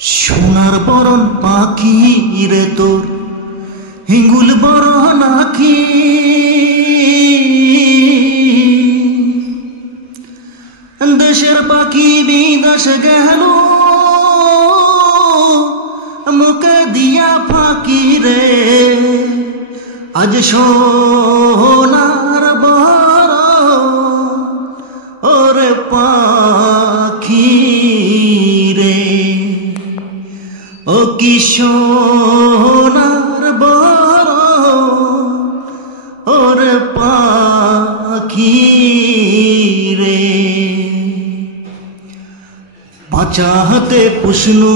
সোনার বরণ পাখি রে তোর হিঙ্গুল বড় নাকি, দেশের পাখি বিদেশ গেল মুখে দিয়া ফাঁকি রে। আজ সোনার বড় ওরে পাখি রে, ও কি সোনার বড় ওরে পাখি রে। বাঁচা হাতে পুষনু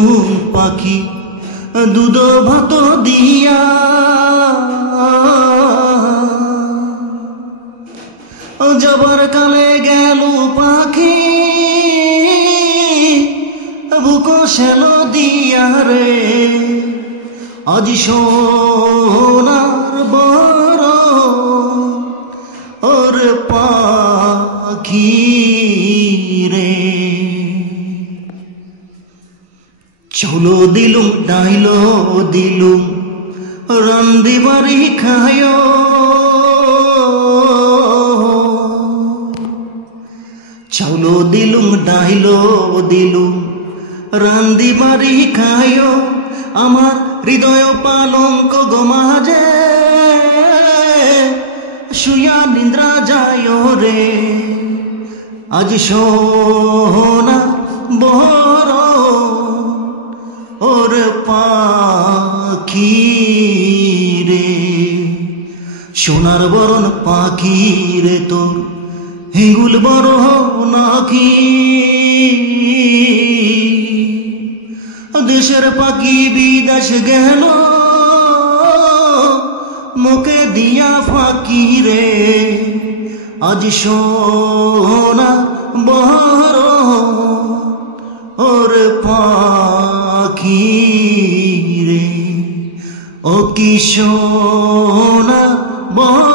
পাখি দুধ ভাত দিয়া, যাবার কালে গেল পাখি বুক সেল দিয়া রে। আজ সোনার বড় ওর পাখি রে। চলো দিলুম ডাইলো দিলুম রান্দি বাড়ি খায়, চলো দিলুম ডাইলো দিলুম রান্দি বাড়ি খায়। আমার হৃদয় পালঙ্ক গমাজে শুয়া নিদ্রা যায় রে। আজ সোনা বড় ওর পাখি রে, সোনার বরণ পাখি রে তোর হিঙ্গুল বড় নাকি। দেশের পাখি বিদেশ গেল মুখে দিয়া ফাঁকি রে। আজ সোনা বড় ওর পাখি রে, ও কি সোনা বড়